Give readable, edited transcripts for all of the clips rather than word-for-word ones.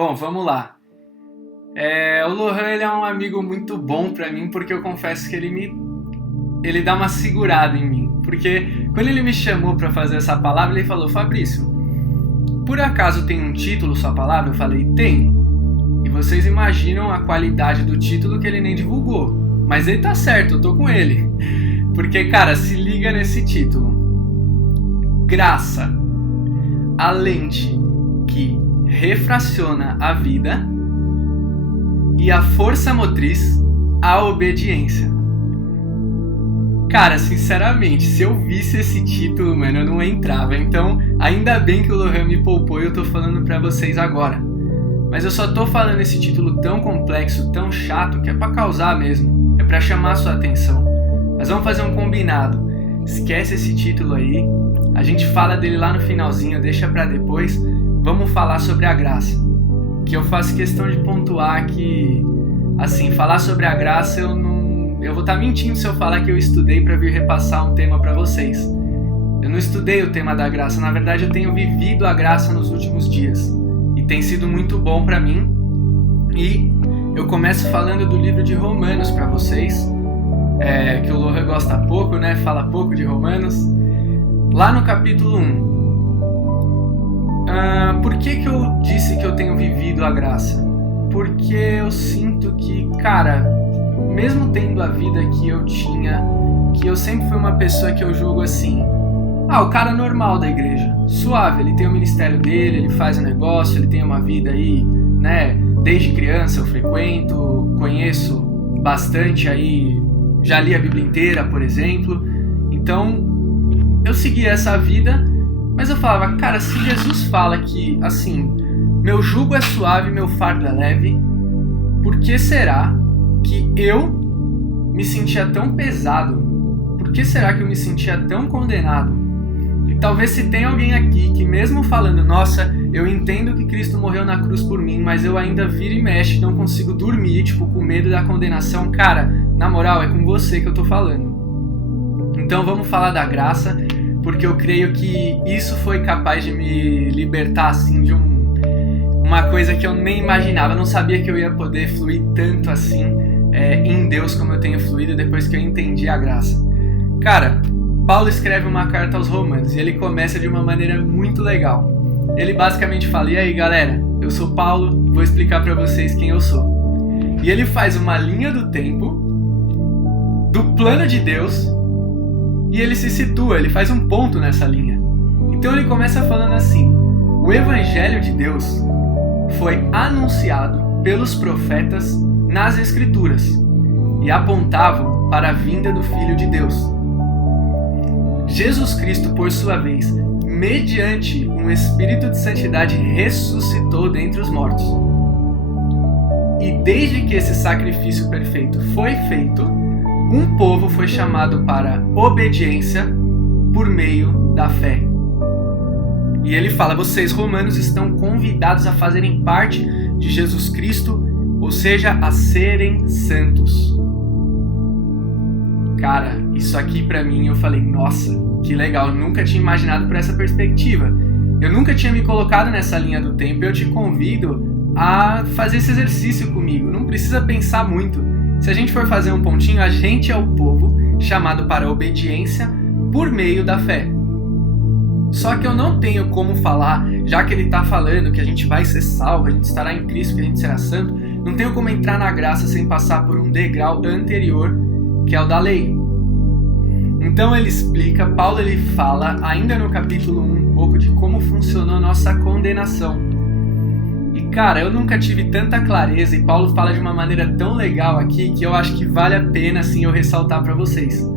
Bom, vamos lá. O Lohan, ele é um amigo muito bom pra mim, porque eu confesso que ele dá uma segurada em mim. Porque quando ele me chamou pra fazer essa palavra, ele falou: Fabrício, por acaso tem um título sua palavra? Eu falei: tem. E vocês imaginam a qualidade do título que ele nem divulgou. Mas ele tá certo, eu tô com ele. Porque, cara, se liga nesse título. Graça, a lente que refraciona a vida, e a força motriz, a obediência. Cara, sinceramente, se eu visse esse título, mano, eu não entrava. Então, ainda bem que o Lohan me poupou e eu tô falando pra vocês agora. Mas eu só tô falando esse título tão complexo, tão chato, que é pra causar mesmo. É pra chamar a sua atenção. Mas vamos fazer um combinado. Esquece esse título aí. A gente fala dele lá no finalzinho, deixa pra depois. Vamos falar sobre a graça. Que eu faço questão de pontuar que, assim, falar sobre a graça eu vou estar mentindo se eu falar que eu estudei para vir repassar um tema para vocês. Eu não estudei o tema da graça, na verdade eu tenho vivido a graça nos últimos dias. E tem sido muito bom para mim. E eu começo falando do livro de Romanos para vocês, que o Lohan gosta pouco, né? Fala pouco de Romanos. Lá no capítulo 1. Por que eu disse que eu tenho vivido a graça? Porque eu sinto que, cara, mesmo tendo a vida que eu tinha, que eu sempre fui uma pessoa que eu julgo assim, o cara normal da igreja, suave, ele tem o ministério dele, ele faz o negócio, ele tem uma vida aí, né, desde criança eu frequento, conheço bastante aí, já li a Bíblia inteira, por exemplo, então eu segui essa vida. Mas eu falava, cara, se Jesus fala que, assim, meu jugo é suave, meu fardo é leve, por que será que eu me sentia tão pesado? Por que será que eu me sentia tão condenado? E talvez se tem alguém aqui que mesmo falando, nossa, eu entendo que Cristo morreu na cruz por mim, mas eu ainda viro e mexe, não consigo dormir, tipo, com medo da condenação, cara, na moral, é com você que eu tô falando. Então vamos falar da graça, porque eu creio que isso foi capaz de me libertar assim de uma coisa que eu nem imaginava. Eu não sabia que eu ia poder fluir tanto assim em Deus como eu tenho fluído depois que eu entendi a graça. Cara, Paulo escreve uma carta aos Romanos e ele começa de uma maneira muito legal. Ele basicamente fala: e aí galera, eu sou Paulo, vou explicar pra vocês quem eu sou. E ele faz uma linha do tempo, do plano de Deus, e ele se situa, ele faz um ponto nessa linha. Então ele começa falando assim: o Evangelho de Deus foi anunciado pelos profetas nas Escrituras e apontavam para a vinda do Filho de Deus. Jesus Cristo, por sua vez, mediante um espírito de santidade, ressuscitou dentre os mortos. E desde que esse sacrifício perfeito foi feito, um povo foi chamado para obediência por meio da fé. E ele fala: vocês, romanos, estão convidados a fazerem parte de Jesus Cristo, ou seja, a serem santos. Cara, isso aqui pra mim, eu falei, nossa, que legal, eu nunca tinha imaginado por essa perspectiva. Eu nunca tinha me colocado nessa linha do tempo. Eu te convido a fazer esse exercício comigo, não precisa pensar muito. Se a gente for fazer um pontinho, a gente é o povo chamado para a obediência por meio da fé. Só que eu não tenho como falar, já que ele está falando que a gente vai ser salvo, a gente estará em Cristo, que a gente será santo, não tenho como entrar na graça sem passar por um degrau anterior, que é o da lei. Então ele explica, Paulo ele fala, ainda no capítulo 1, um pouco de como funcionou a nossa condenação. E cara, eu nunca tive tanta clareza, e Paulo fala de uma maneira tão legal aqui, que eu acho que vale a pena assim eu ressaltar para vocês.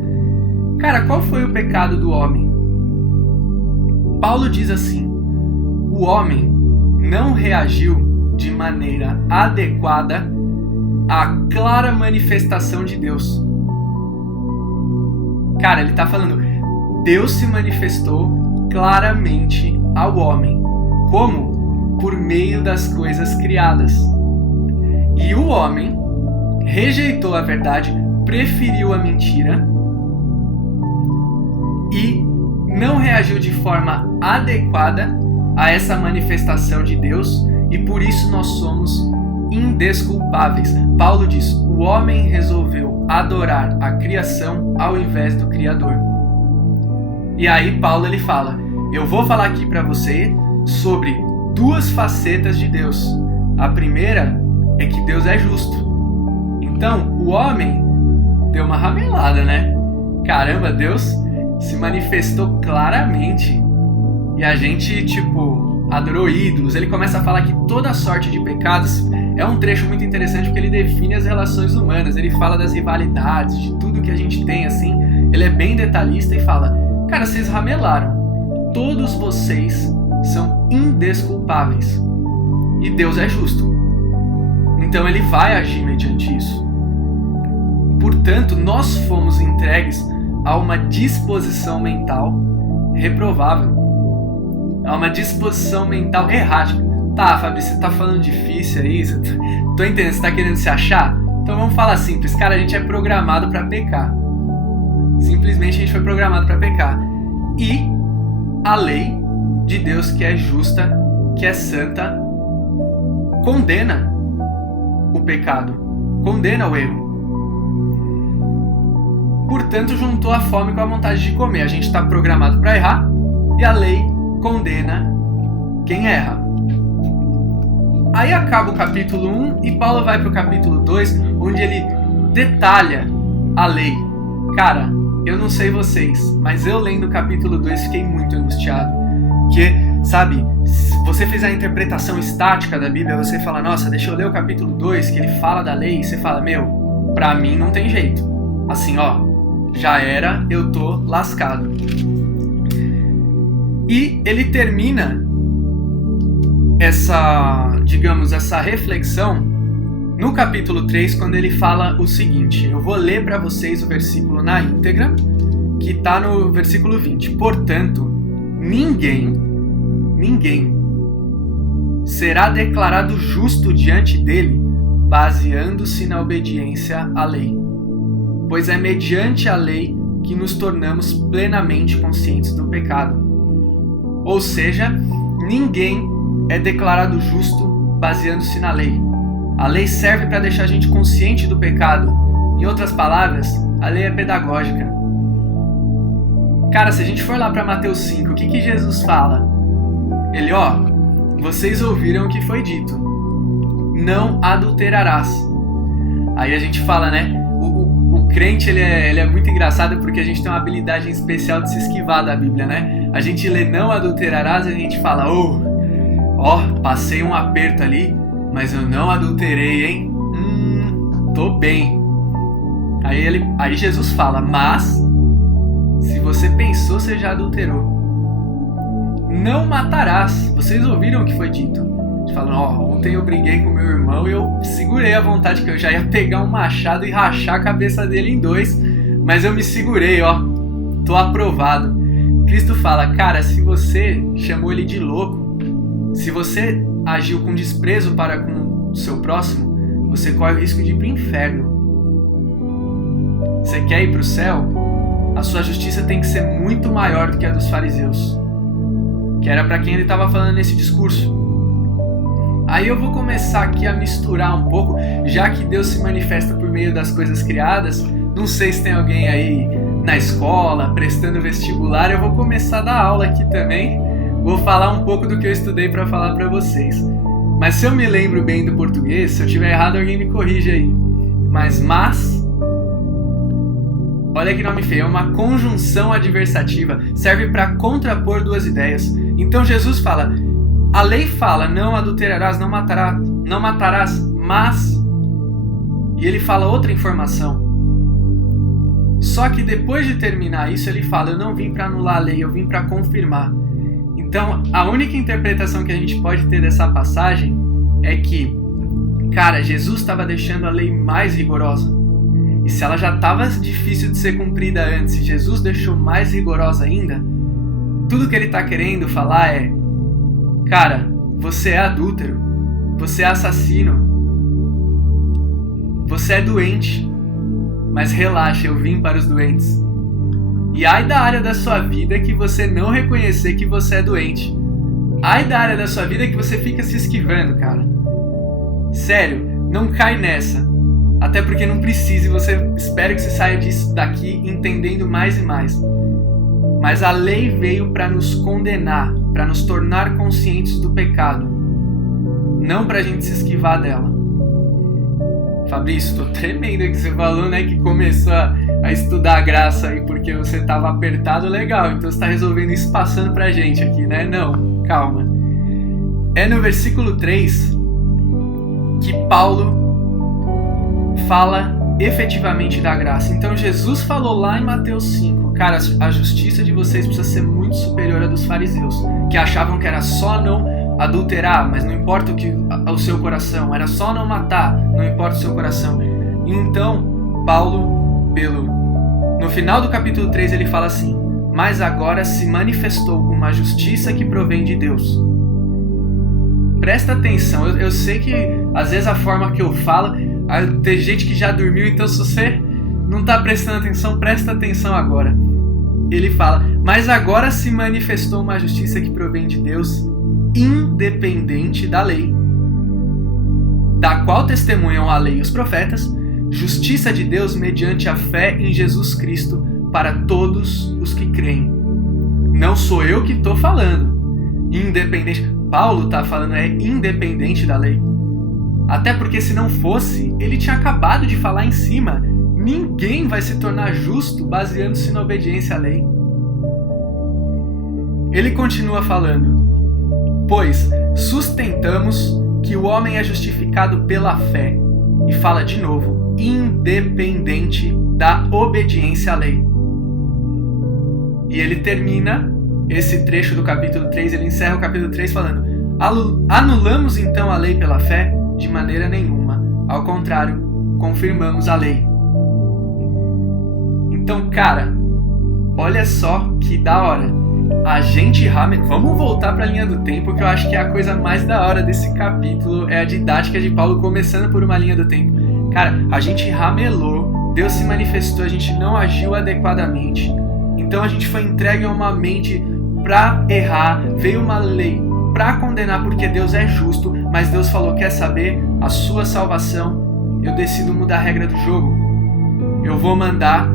Cara, qual foi o pecado do homem? Paulo diz assim: o homem não reagiu de maneira adequada à clara manifestação de Deus. Cara, ele tá falando, Deus se manifestou claramente ao homem. Como? Por meio das coisas criadas. E o homem rejeitou a verdade, preferiu a mentira e não reagiu de forma adequada a essa manifestação de Deus e por isso nós somos indesculpáveis. Paulo diz: o homem resolveu adorar a criação ao invés do Criador. E aí Paulo ele fala: eu vou falar aqui para você sobre duas facetas de Deus. A primeira é que Deus é justo. Então, o homem deu uma ramelada, né? Caramba, Deus se manifestou claramente. E a gente, adorou ídolos. Ele começa a falar que toda sorte de pecados. É um trecho muito interessante porque ele define as relações humanas. Ele fala das rivalidades, de tudo que a gente tem, assim. Ele é bem detalhista e fala: cara, vocês ramelaram. Todos vocês são indesculpáveis. E Deus é justo. Então ele vai agir mediante isso. Portanto, nós fomos entregues a uma disposição mental reprovável. A uma disposição mental errática. Tá, Fábio, você tá falando difícil aí? Tô entendendo, você tá querendo se achar? Então vamos falar simples. Cara, a gente é programado para pecar. Simplesmente a gente foi programado para pecar. E a lei de Deus, que é justa, que é santa, condena o pecado, condena o erro. Portanto, juntou a fome com a vontade de comer. A gente está programado para errar e a lei condena quem erra. Aí acaba o capítulo 1 e Paulo vai para o capítulo 2, onde ele detalha a lei. Cara, eu não sei vocês, mas eu lendo o capítulo 2 fiquei muito angustiado. Porque, sabe, você fez a interpretação estática da Bíblia, você fala: nossa, deixa eu ler o capítulo 2, que ele fala da lei, e você fala: meu, pra mim não tem jeito. Assim, já era, eu tô lascado. E ele termina essa reflexão no capítulo 3, quando ele fala o seguinte. Eu vou ler para vocês o versículo na íntegra, que está no versículo 20. Portanto, ninguém será declarado justo diante dele, baseando-se na obediência à lei. Pois é mediante a lei que nos tornamos plenamente conscientes do pecado. Ou seja, ninguém é declarado justo baseando-se na lei. A lei serve para deixar a gente consciente do pecado. Em outras palavras, a lei é pedagógica. Cara, se a gente for lá para Mateus 5, o que Jesus fala? Ele, vocês ouviram o que foi dito: não adulterarás. Aí a gente fala, né? O crente, ele é muito engraçado porque a gente tem uma habilidade especial de se esquivar da Bíblia, né? A gente lê não adulterarás e a gente fala: passei um aperto ali, mas eu não adulterei, hein? Tô bem. Aí Jesus fala: mas se você pensou, você já adulterou. Não matarás. Vocês ouviram o que foi dito? Eles falam: ontem eu briguei com meu irmão e eu segurei a vontade que eu já ia pegar um machado e rachar a cabeça dele em dois, mas eu me segurei, tô aprovado. Cristo fala: cara, se você chamou ele de louco, se você agiu com desprezo para com o seu próximo, você corre o risco de ir para o inferno. Você quer ir para o céu? A sua justiça tem que ser muito maior do que a dos fariseus, que era para quem ele estava falando nesse discurso. Aí eu vou começar aqui a misturar um pouco, já que Deus se manifesta por meio das coisas criadas. Não sei se tem alguém aí na escola, prestando vestibular, eu vou começar a dar aula aqui também. Vou falar um pouco do que eu estudei para falar para vocês. Mas se eu me lembro bem do português, se eu tiver errado, alguém me corrige aí. Mas, olha que nome feio, é uma conjunção adversativa, serve para contrapor duas ideias. Então Jesus fala: a lei fala, não adulterarás, não matarás, mas... E ele fala outra informação. Só que depois de terminar isso, ele fala: eu não vim para anular a lei, eu vim para confirmar. Então, a única interpretação que a gente pode ter dessa passagem é que, cara, Jesus estava deixando a lei mais rigorosa. E se ela já estava difícil de ser cumprida antes, e Jesus deixou mais rigorosa ainda, tudo que ele está querendo falar é: cara, você é adúltero, você é assassino, você é doente, mas relaxa, eu vim para os doentes. E ai da área da sua vida que você não reconhecer que você é doente. Ai da área da sua vida que você fica se esquivando, cara. Sério, não cai nessa. Até porque não precisa e você espera que você saia disso daqui entendendo mais e mais. Mas a lei veio para nos condenar, para nos tornar conscientes do pecado. Não para a gente se esquivar dela. Fabrício, tô tremendo que você falou, né, que começou a estudar a graça aí porque você tava apertado, legal, então você tá resolvendo isso passando pra gente aqui, né? Não, calma. É no versículo 3 que Paulo fala efetivamente da graça. Então Jesus falou lá em Mateus 5, cara, a justiça de vocês precisa ser muito superior à dos fariseus, que achavam que era só não adulterar, mas não importa o seu coração, era só não matar, não importa o seu coração. Então, Paulo, no final do capítulo 3, ele fala assim: mas agora se manifestou uma justiça que provém de Deus. Presta atenção, eu sei que às vezes a forma que eu falo, tem gente que já dormiu, então se você não está prestando atenção, presta atenção agora. Ele fala: mas agora se manifestou uma justiça que provém de Deus, independente da lei, da qual testemunham a lei e os profetas, justiça de Deus mediante a fé em Jesus Cristo para todos os que creem. Não sou eu que estou falando. Independente. Paulo está falando independente da lei. Até porque se não fosse, ele tinha acabado de falar em cima. Ninguém vai se tornar justo baseando-se na obediência à lei. Ele continua falando: pois sustentamos que o homem é justificado pela fé. E fala de novo, independente da obediência à lei. E ele termina esse trecho do capítulo 3, ele encerra o capítulo 3 falando: anulamos então a lei pela fé? De maneira nenhuma. Ao contrário, confirmamos a lei. Então, cara, olha só que da hora. A gente vamos voltar para a linha do tempo, que eu acho que é a coisa mais da hora desse capítulo, é a didática de Paulo começando por uma linha do tempo. Cara, a gente ramelou, Deus se manifestou, a gente não agiu adequadamente, então a gente foi entregue a uma mente para errar, veio uma lei para condenar porque Deus é justo, mas Deus falou: quer saber? A sua salvação, eu decido mudar a regra do jogo. Eu vou mandar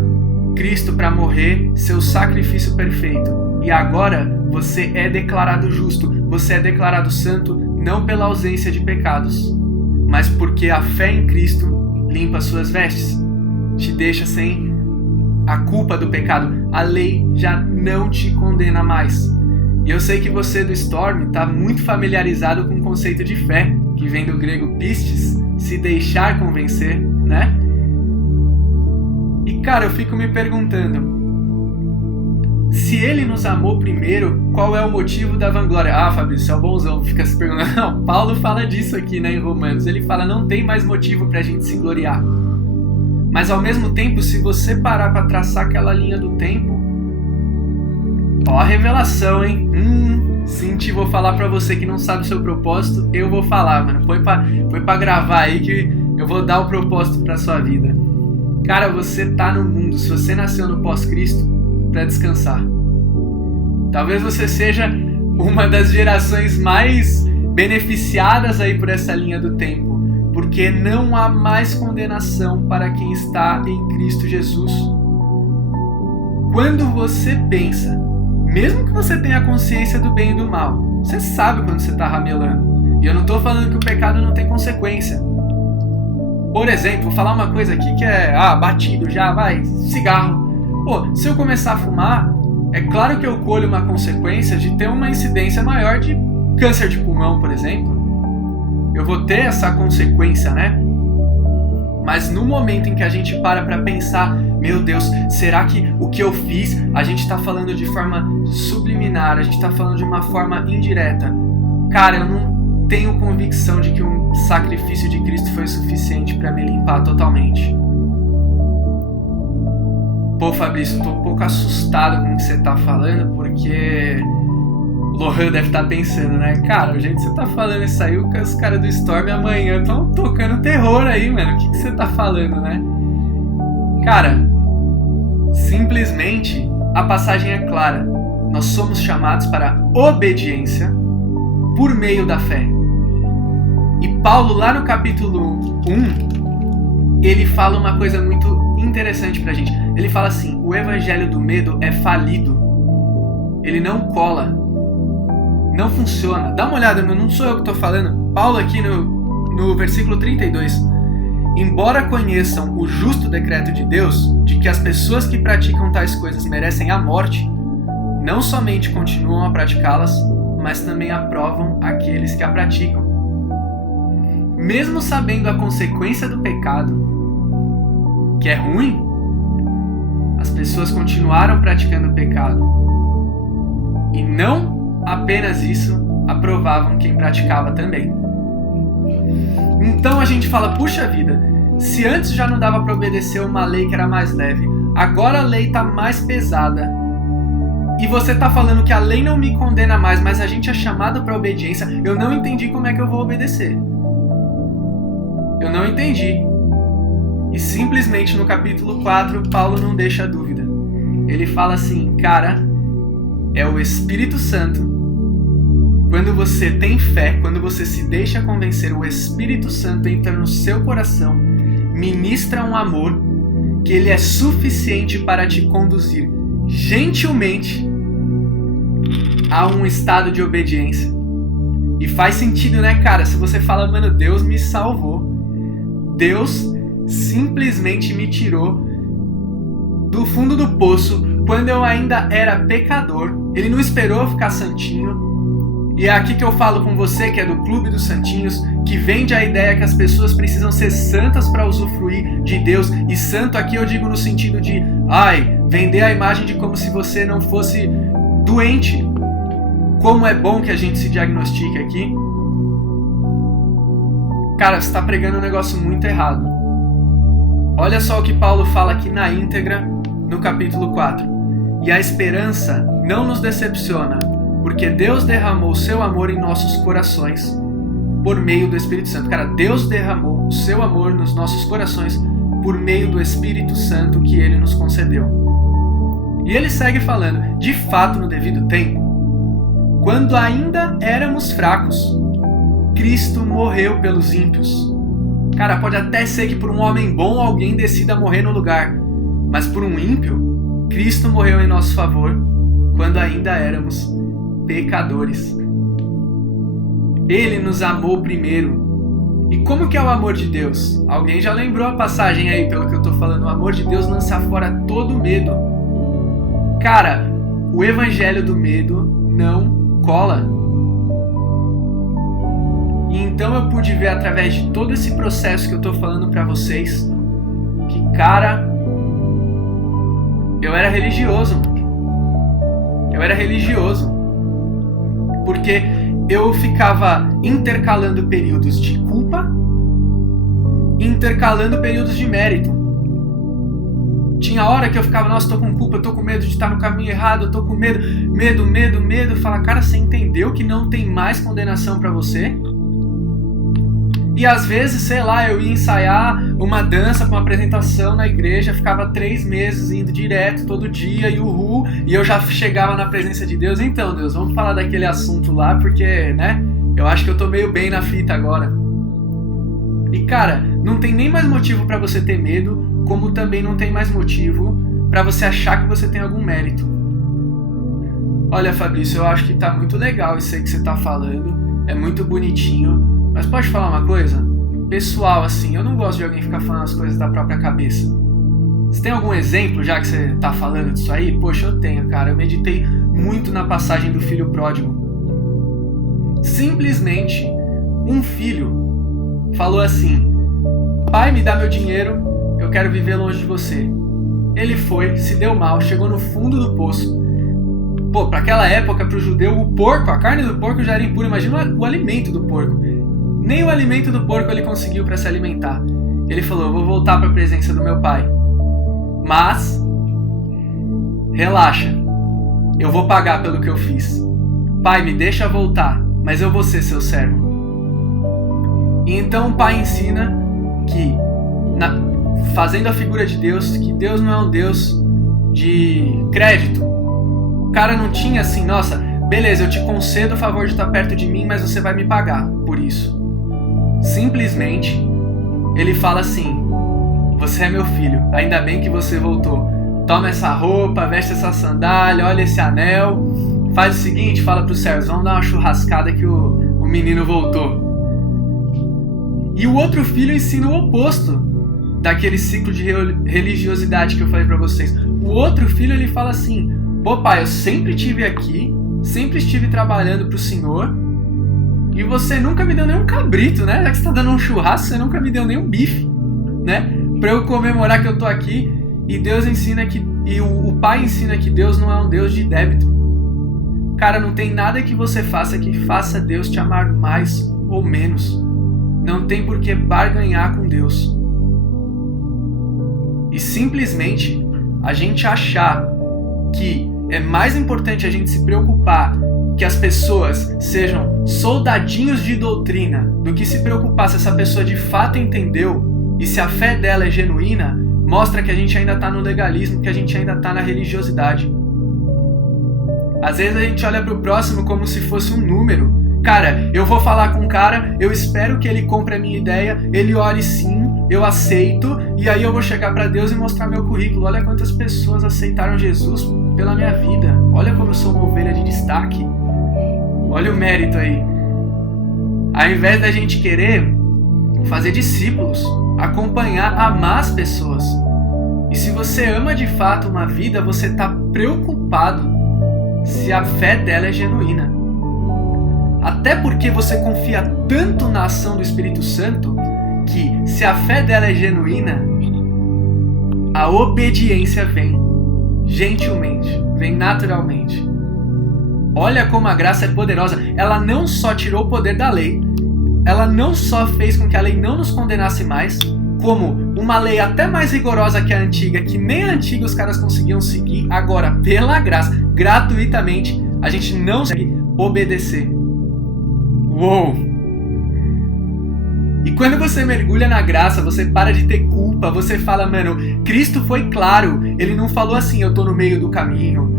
Cristo para morrer, seu sacrifício perfeito. E agora você é declarado justo, você é declarado santo, não pela ausência de pecados, mas porque a fé em Cristo limpa suas vestes, te deixa sem a culpa do pecado. A lei já não te condena mais. E eu sei que você do Storm está muito familiarizado com o conceito de fé, que vem do grego pistis, se deixar convencer, né? E cara, eu fico me perguntando, se ele nos amou primeiro, qual é o motivo da vanglória? Ah, Fabrício, é o bonzão, fica se perguntando. Não, Paulo fala disso aqui, né, em Romanos. Ele fala: não tem mais motivo pra gente se gloriar. Mas ao mesmo tempo, se você parar pra traçar aquela linha do tempo, ó a revelação, hein? Senti, vou falar pra você que não sabe o seu propósito, eu vou falar, mano. Põe pra gravar aí que eu vou dar o propósito pra sua vida. Cara, você tá no mundo, se você nasceu no pós-Cristo, para descansar. Talvez você seja uma das gerações mais beneficiadas aí por essa linha do tempo, porque não há mais condenação para quem está em Cristo Jesus. Quando você pensa, mesmo que você tenha consciência do bem e do mal, você sabe quando você está ramelando. E eu não estou falando que o pecado não tem consequência. Por exemplo, vou falar uma coisa aqui que é batido já, cigarro. Pô, se eu começar a fumar, é claro que eu colho uma consequência de ter uma incidência maior de câncer de pulmão, por exemplo. Eu vou ter essa consequência, né? Mas no momento em que a gente para pensar, meu Deus, será que o que eu fiz, a gente está falando de forma subliminar, a gente está falando de uma forma indireta. Cara, eu não tenho convicção de que um sacrifício de Cristo foi suficiente para me limpar totalmente. Pô, Fabrício, tô um pouco assustado com o que você tá falando, porque o Lohan deve estar pensando, né? Cara, o jeito que você tá falando isso aí, os caras do Storm amanhã estão tocando terror aí, mano. O que você tá falando, né? Cara, simplesmente a passagem é clara. Nós somos chamados para obediência por meio da fé. E Paulo, lá no capítulo 1, ele fala uma coisa muito interessante pra gente. Ele fala assim: o evangelho do medo é falido. Ele não cola. Não funciona. Dá uma olhada, não sou eu que estou falando. Paulo aqui no versículo 32. Embora conheçam o justo decreto de Deus, de que as pessoas que praticam tais coisas merecem a morte, não somente continuam a praticá-las, mas também aprovam aqueles que a praticam. Mesmo sabendo a consequência do pecado, que é ruim, as pessoas continuaram praticando o pecado. E não apenas isso, aprovavam quem praticava também. Então a gente fala, puxa vida, se antes já não dava para obedecer uma lei que era mais leve, agora a lei está mais pesada. E você está falando que a lei não me condena mais, mas a gente é chamado para obediência. Eu não entendi como é que eu vou obedecer. Eu não entendi. E simplesmente no capítulo 4, Paulo não deixa dúvida. Ele fala assim, cara, é o Espírito Santo. Quando você tem fé, quando você se deixa convencer, o Espírito Santo entra no seu coração, ministra um amor que ele é suficiente para te conduzir gentilmente a um estado de obediência. E faz sentido, né, cara? Se você fala, mano, Deus me salvou. Deus simplesmente me tirou do fundo do poço quando eu ainda era pecador. Ele não esperou eu ficar santinho. E é aqui que eu falo com você, que é do Clube dos Santinhos, que vende a ideia que as pessoas precisam ser santas para usufruir de Deus. E santo aqui eu digo no sentido de, vender a imagem de como se você não fosse doente. Como é bom que a gente se diagnostique aqui. Cara, você está pregando um negócio muito errado. Olha só o que Paulo fala aqui na íntegra, no capítulo 4. E a esperança não nos decepciona, porque Deus derramou o seu amor em nossos corações por meio do Espírito Santo. Cara, Deus derramou o seu amor nos nossos corações por meio do Espírito Santo que Ele nos concedeu. E ele segue falando, de fato, no devido tempo, quando ainda éramos fracos, Cristo morreu pelos ímpios. Cara, pode até ser que por um homem bom alguém decida morrer no lugar, mas por um ímpio, Cristo morreu em nosso favor quando ainda éramos pecadores. Ele nos amou primeiro. E como que é o amor de Deus? Alguém já lembrou a passagem aí, pelo que eu tô falando? O amor de Deus lança fora todo medo. Cara, o evangelho do medo não cola. E então eu pude ver através de todo esse processo que eu tô falando pra vocês, que, cara, eu era religioso. Porque eu ficava intercalando períodos de culpa, intercalando períodos de mérito. Tinha hora que eu ficava, nossa, tô com culpa, eu tô com medo de estar no caminho errado, eu tô com medo. Fala, cara, você entendeu que não tem mais condenação pra você? E às vezes, sei lá, eu ia ensaiar uma dança com uma apresentação na igreja, ficava 3 meses indo direto, todo dia, e eu já chegava na presença de Deus. Então, Deus, vamos falar daquele assunto lá, porque, né, eu acho que eu tô meio bem na fita agora. E, cara, não tem nem mais motivo pra você ter medo, como também não tem mais motivo pra você achar que você tem algum mérito. Olha, Fabrício, eu acho que tá muito legal isso aí que você tá falando, é muito bonitinho. Mas pode falar uma coisa? Pessoal, assim, eu não gosto de alguém ficar falando as coisas da própria cabeça. Você tem algum exemplo, já que você tá falando disso aí? Poxa, eu tenho, cara. Eu meditei muito na passagem do filho pródigo. Simplesmente, um filho falou assim, pai, me dá meu dinheiro, eu quero viver longe de você. Ele foi, se deu mal, chegou no fundo do poço. Pô, pra aquela época, pro judeu, o porco, a carne do porco já era impura. Imagina o alimento do porco. Nem o alimento do porco ele conseguiu para se alimentar. Ele falou, eu vou voltar para a presença do meu pai. Mas, relaxa, eu vou pagar pelo que eu fiz. Pai, me deixa voltar, mas eu vou ser seu servo. E então o pai ensina que, fazendo a figura de Deus, que Deus não é um Deus de crédito. O cara não tinha assim, nossa, beleza, eu te concedo o favor de estar perto de mim, mas você vai me pagar por isso. Simplesmente, ele fala assim: você é meu filho, ainda bem que você voltou. Toma essa roupa, veste essa sandália, olha esse anel. Faz o seguinte, fala pros servos, vamos dar uma churrascada que o menino voltou. E o outro filho ensina o oposto daquele ciclo de religiosidade que eu falei pra vocês. O outro filho, ele fala assim: pô pai, eu sempre estive aqui, sempre estive trabalhando pro Senhor, e você nunca me deu nenhum cabrito, né? Já que você tá dando um churrasco, você nunca me deu nenhum bife, né? Pra eu comemorar que eu tô aqui. E Deus ensina que... E o pai ensina que Deus não é um Deus de débito. Cara, não tem nada que você faça que faça Deus te amar mais ou menos. Não tem por que barganhar com Deus. E simplesmente a gente achar que é mais importante a gente se preocupar que as pessoas sejam soldadinhos de doutrina do que se preocupar se essa pessoa de fato entendeu e se a fé dela é genuína, mostra que a gente ainda está no legalismo, que a gente ainda está na religiosidade. Às vezes a gente olha pro próximo como se fosse um número. Cara, eu vou falar com um cara, eu espero que ele compre a minha ideia, ele ore sim, eu aceito, e aí eu vou chegar para Deus e mostrar meu currículo. Olha quantas pessoas aceitaram Jesus pela minha vida. Olha como eu sou uma ovelha de destaque. Olha o mérito aí. Ao invés da gente querer fazer discípulos, acompanhar, amar as pessoas. E se você ama de fato uma vida, você está preocupado se a fé dela é genuína. Até porque você confia tanto na ação do Espírito Santo que, se a fé dela é genuína, a obediência vem gentilmente, vem naturalmente. Olha como a graça é poderosa. Ela não só tirou o poder da lei, ela não só fez com que a lei não nos condenasse mais, como uma lei até mais rigorosa que a antiga, que nem a antiga os caras conseguiam seguir, agora, pela graça, gratuitamente, a gente não consegue obedecer. Uou! E quando você mergulha na graça, você para de ter culpa, você fala, mano, Cristo foi claro, ele não falou assim, eu tô no meio do caminho,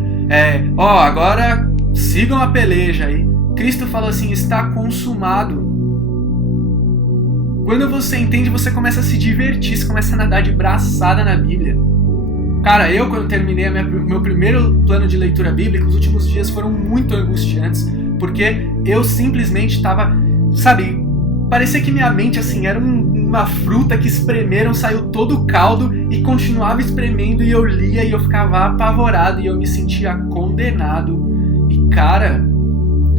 agora sigam a peleja aí. Cristo falou assim, está consumado. Quando você entende, você começa a se divertir, você começa a nadar de braçada na Bíblia. Cara, eu quando terminei meu primeiro plano de leitura bíblica, os últimos dias foram muito angustiantes, porque eu simplesmente estava, sabe, parecia que minha mente assim era uma fruta que espremeram, saiu todo o caldo e continuava espremendo, e eu lia e eu ficava apavorado e eu me sentia condenado. E cara,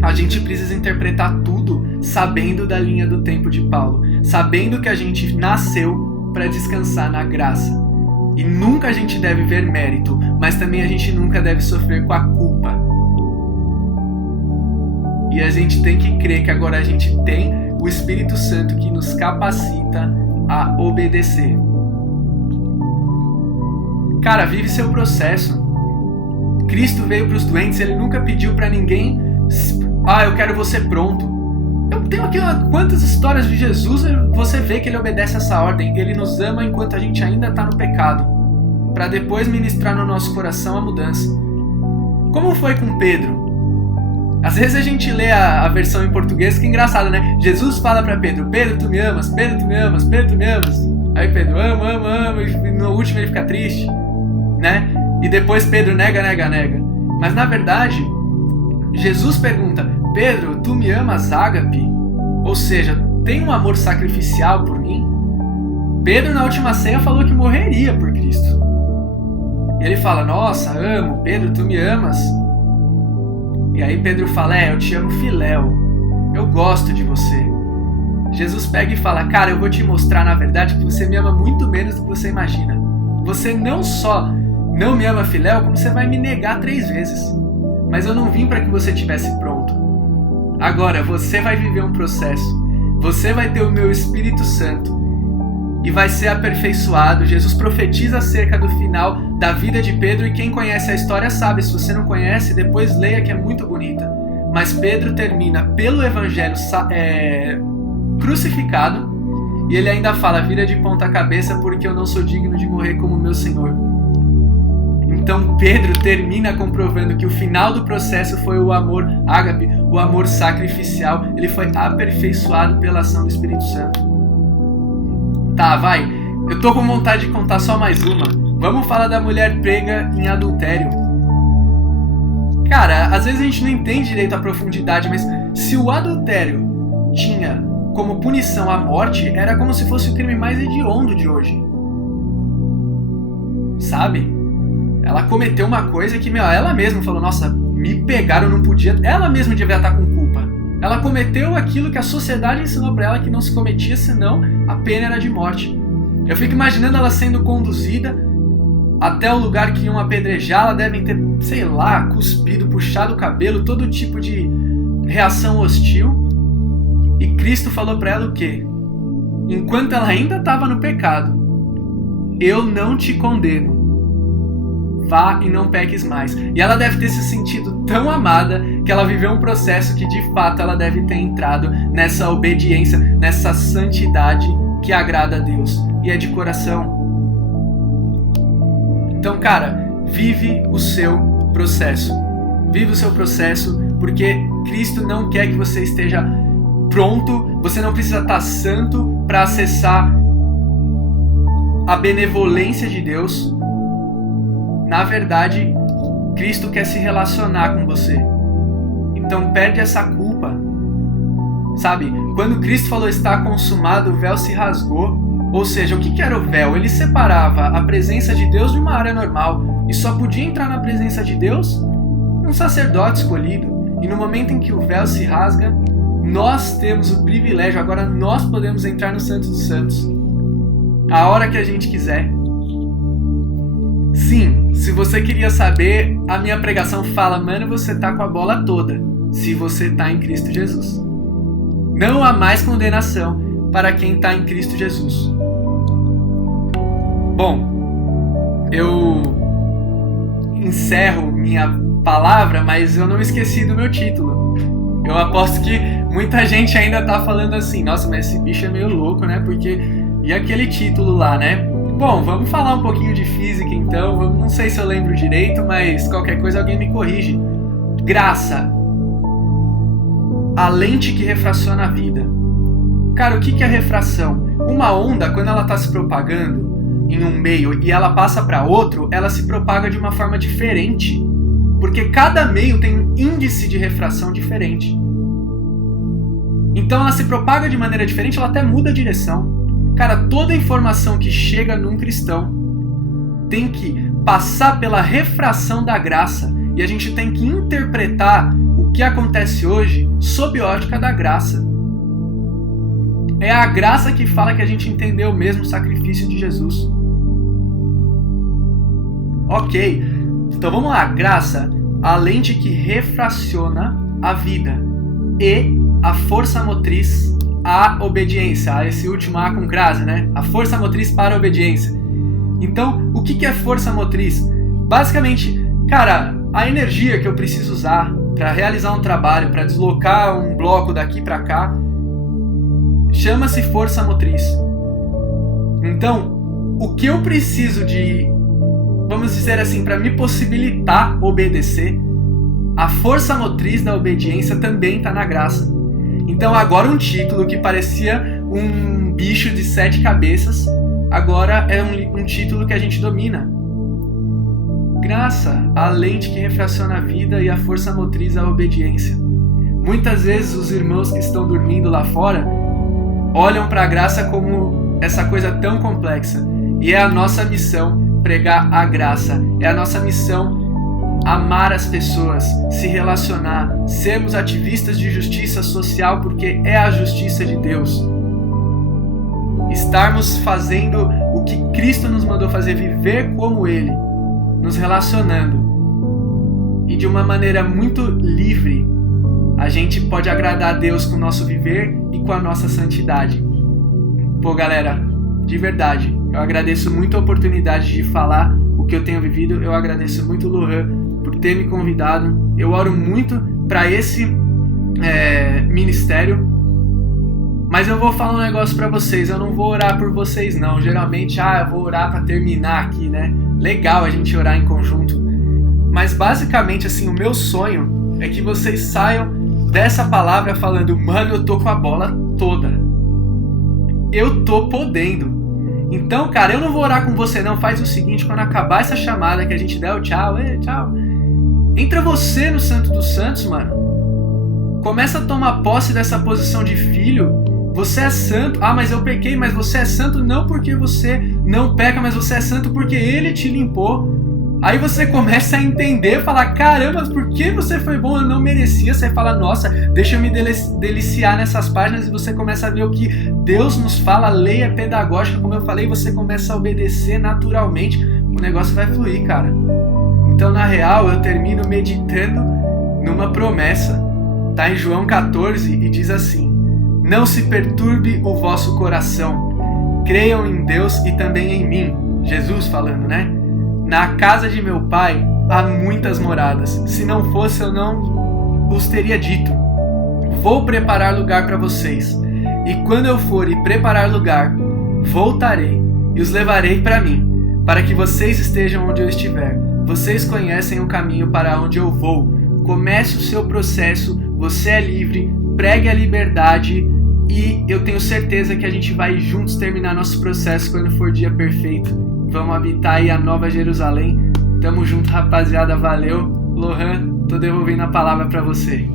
a gente precisa interpretar tudo sabendo da linha do tempo de Paulo, sabendo que a gente nasceu para descansar na graça. E nunca a gente deve ver mérito, mas também a gente nunca deve sofrer com a culpa. E a gente tem que crer que agora a gente tem o Espírito Santo que nos capacita a obedecer. Cara, vive seu processo. Cristo veio para os doentes, ele nunca pediu para ninguém, eu quero você pronto. Eu tenho aqui quantas histórias de Jesus, você vê que ele obedece essa ordem. Ele nos ama enquanto a gente ainda está no pecado, para depois ministrar no nosso coração a mudança. Como foi com Pedro? Às vezes a gente lê a versão em português, que é engraçado, né? Jesus fala para Pedro, Pedro, tu me amas, Pedro, tu me amas, Pedro, tu me amas. Aí Pedro, amo, e no último ele fica triste, né? E depois Pedro nega. Mas na verdade, Jesus pergunta, Pedro, tu me amas, ágape? Ou seja, tem um amor sacrificial por mim? Pedro na última ceia falou que morreria por Cristo. E ele fala, nossa, amo, Pedro, tu me amas? E aí Pedro fala, eu te amo filéu, eu gosto de você. Jesus pega e fala, cara, eu vou te mostrar na verdade que você me ama muito menos do que você imagina. Você não só não me ama filéu, como você vai me negar 3 vezes. Mas eu não vim para que você estivesse pronto. Agora, você vai viver um processo. Você vai ter o meu Espírito Santo e vai ser aperfeiçoado. Jesus profetiza acerca do final da vida de Pedro, e quem conhece a história sabe. Se você não conhece, depois leia, que é muito bonita. Mas Pedro termina pelo Evangelho crucificado, e ele ainda fala, vira de ponta cabeça porque eu não sou digno de morrer como meu Senhor. Então Pedro termina comprovando que o final do processo foi o amor ágape, o amor sacrificial. Ele foi aperfeiçoado pela ação do Espírito Santo. Tá, vai. Eu tô com vontade de contar só mais uma. Vamos falar da mulher pega em adultério. Cara, às vezes a gente não entende direito a profundidade, mas se o adultério tinha como punição a morte, era como se fosse o crime mais hediondo de hoje. Sabe? Ela cometeu uma coisa que, ela mesma falou, nossa, me pegaram, não podia... Ela mesma devia estar com culpa. Ela cometeu aquilo que a sociedade ensinou pra ela que não se cometia, senão a pena era de morte. Eu fico imaginando ela sendo conduzida até o lugar que iam apedrejar. Ela devem ter, sei lá, cuspido, puxado o cabelo, todo tipo de reação hostil. E Cristo falou pra ela o quê? Enquanto ela ainda estava no pecado, eu não te condeno. Vá e não peques mais. E ela deve ter se sentido tão amada que ela viveu um processo que de fato ela deve ter entrado nessa obediência, nessa santidade que agrada a Deus. E é de coração. Então, cara, vive o seu processo. Vive o seu processo, porque Cristo não quer que você esteja pronto. Você não precisa estar santo para acessar a benevolência de Deus. Na verdade, Cristo quer se relacionar com você. Então perde essa culpa. Sabe? Quando Cristo falou está consumado, o véu se rasgou. Ou seja, o que era o véu? Ele separava a presença de Deus de uma área normal. E só podia entrar na presença de Deus um sacerdote escolhido. E no momento em que o véu se rasga, nós temos o privilégio, agora nós podemos entrar no Santo dos Santos. A hora que a gente quiser. Sim, se você queria saber, a minha pregação fala, mano, você tá com a bola toda, se você tá em Cristo Jesus. Não há mais condenação para quem tá em Cristo Jesus. Bom, eu encerro minha palavra, mas eu não esqueci do meu título. Eu aposto que muita gente ainda tá falando assim, nossa, mas esse bicho é meio louco, né? Porque, e aquele título lá, né? Bom, vamos falar um pouquinho de física então. Não sei se eu lembro direito, mas qualquer coisa alguém me corrige. Graça. A lente que refraciona a vida. Cara, o que é refração? Uma onda, quando ela está se propagando em um meio e ela passa para outro, ela se propaga de uma forma diferente. Porque cada meio tem um índice de refração diferente. Então ela se propaga de maneira diferente, ela até muda a direção. Cara, toda informação que chega num cristão tem que passar pela refração da graça. E a gente tem que interpretar o que acontece hoje sob a ótica da graça. É a graça que fala que a gente entendeu mesmo o sacrifício de Jesus. Ok, então vamos lá. Graça, a lente que refraciona a vida. E a força motriz à obediência. Esse último A com crase, né? A força motriz para a obediência. Então, o que é força motriz? Basicamente, cara, a energia que eu preciso usar para realizar um trabalho, para deslocar um bloco daqui para cá, chama-se força motriz. Então, o que eu preciso de, vamos dizer assim, para me possibilitar obedecer, a força motriz da obediência também está na graça. Então agora um título que parecia um bicho de 7 cabeças, agora é um título que a gente domina. Graça, a lente que refraciona a vida e a força motriz à obediência. Muitas vezes os irmãos que estão dormindo lá fora olham para a graça como essa coisa tão complexa. E é a nossa missão pregar a graça. É a nossa missão amar as pessoas, se relacionar, sermos ativistas de justiça social, porque é a justiça de Deus. Estarmos fazendo o que Cristo nos mandou fazer, viver como Ele, nos relacionando. E de uma maneira muito livre, a gente pode agradar a Deus com o nosso viver e com a nossa santidade. Pô, galera, de verdade, eu agradeço muito a oportunidade de falar o que eu tenho vivido. Eu agradeço muito o Lohan por ter me convidado. Eu oro muito para esse ministério Mas eu vou falar um negócio pra vocês, eu não vou orar por vocês não. Geralmente, eu vou orar pra terminar aqui, né? Legal a gente orar em conjunto. Mas basicamente, assim, o meu sonho é que vocês saiam dessa palavra falando: mano, eu tô com a bola toda. Eu tô podendo. Então, cara, eu não vou orar com você não. Faz o seguinte, quando acabar essa chamada que a gente der o tchau, tchau. Entra você no Santo dos Santos, mano. Começa a tomar posse dessa posição de filho. Você é santo. Mas eu pequei, mas você é santo não porque você não peca, mas você é santo porque ele te limpou. Aí você começa a entender, falar: caramba, por que você foi bom? Eu não merecia. Você fala: nossa, deixa eu me deliciar nessas páginas. E você começa a ver o que Deus nos fala. A lei é pedagógica, como eu falei. Você começa a obedecer naturalmente. O negócio vai fluir, cara. Então, na real, eu termino meditando numa promessa. Tá em João 14 e diz assim: não se perturbe o vosso coração. Creiam em Deus e também em mim. Jesus falando, né? Na casa de meu pai há muitas moradas. Se não fosse, eu não os teria dito. Vou preparar lugar para vocês. E quando eu for e preparar lugar, voltarei e os levarei para mim, para que vocês estejam onde eu estiver. Vocês conhecem o caminho para onde eu vou. Comece o seu processo, você é livre, pregue a liberdade e eu tenho certeza que a gente vai juntos terminar nosso processo quando for dia perfeito. Vamos habitar aí a Nova Jerusalém. Tamo junto, rapaziada. Valeu. Lohan, tô devolvendo a palavra pra você.